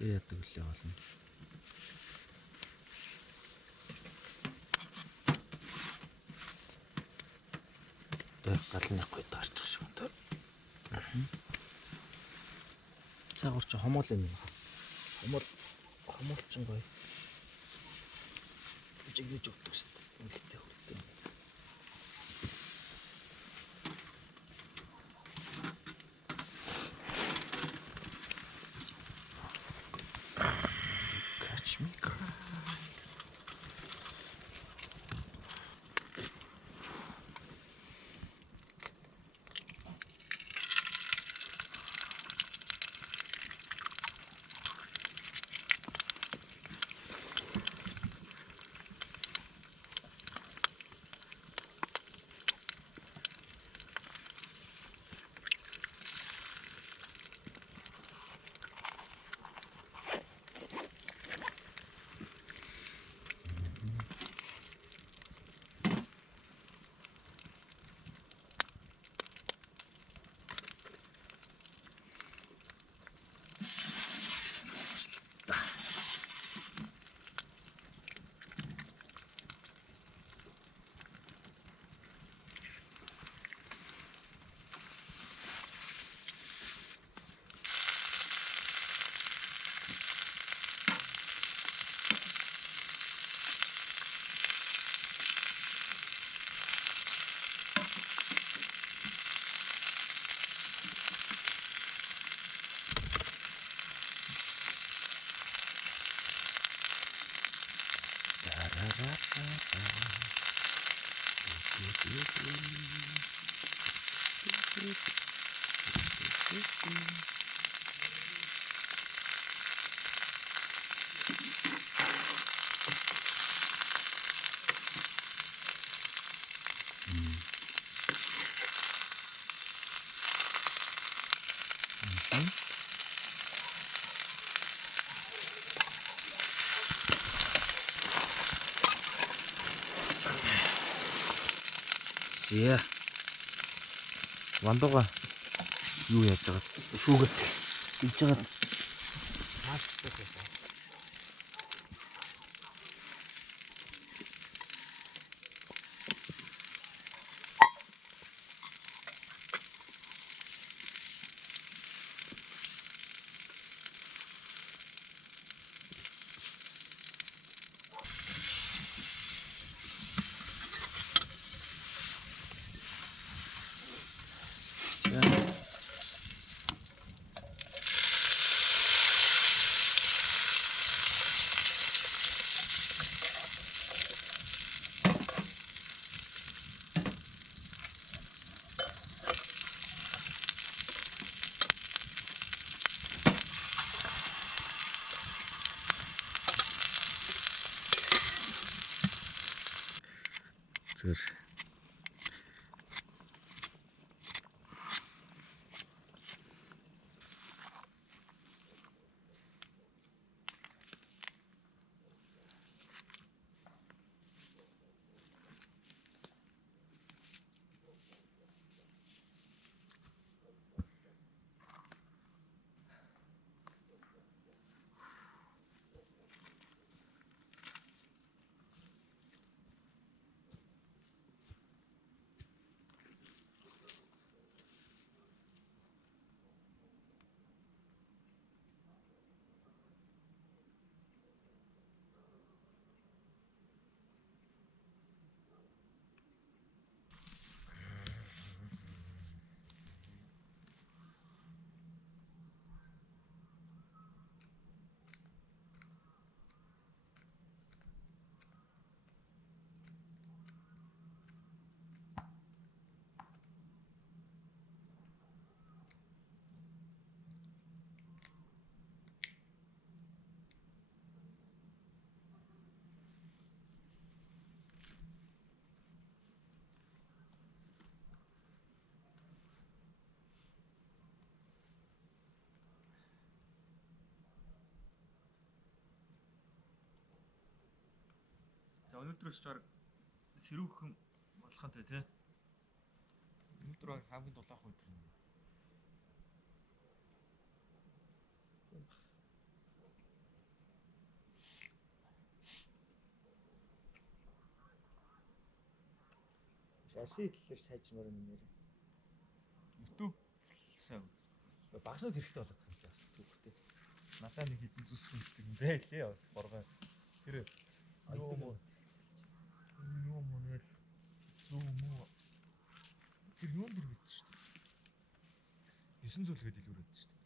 яадаг үлээ болно. Галны гоё таарчих шиг энэ. Цаагуур чи хомол юм. Хомол ч гоё. Жигнэж өгдөг шүү дээ. Ингээд хөлтэй. Catch me cry. Яа. Вандуга юу яаж байгаа? Шүүгээ хийж байгаа. Маастай. Зүгээр. Өнөөдрөөс чаар сэрүүхэн болохантай тий. Өнөөдөр хамгийн дулаах өдөр юм. Арсын хэллээр сайжмаар юм нэр. YouTube сайн үз. Багшнууд хэрэгтэй болоод байгаа юм лээ бас түүхтэй. Надаа нэг хитэн зүс хүнсдэг юм байлээ бас боргоо. Тэр юу муу нэр зүү муу. Тэр юун дэр бит шүү дээ. 900 л гээд илүүрээд шүү дээ.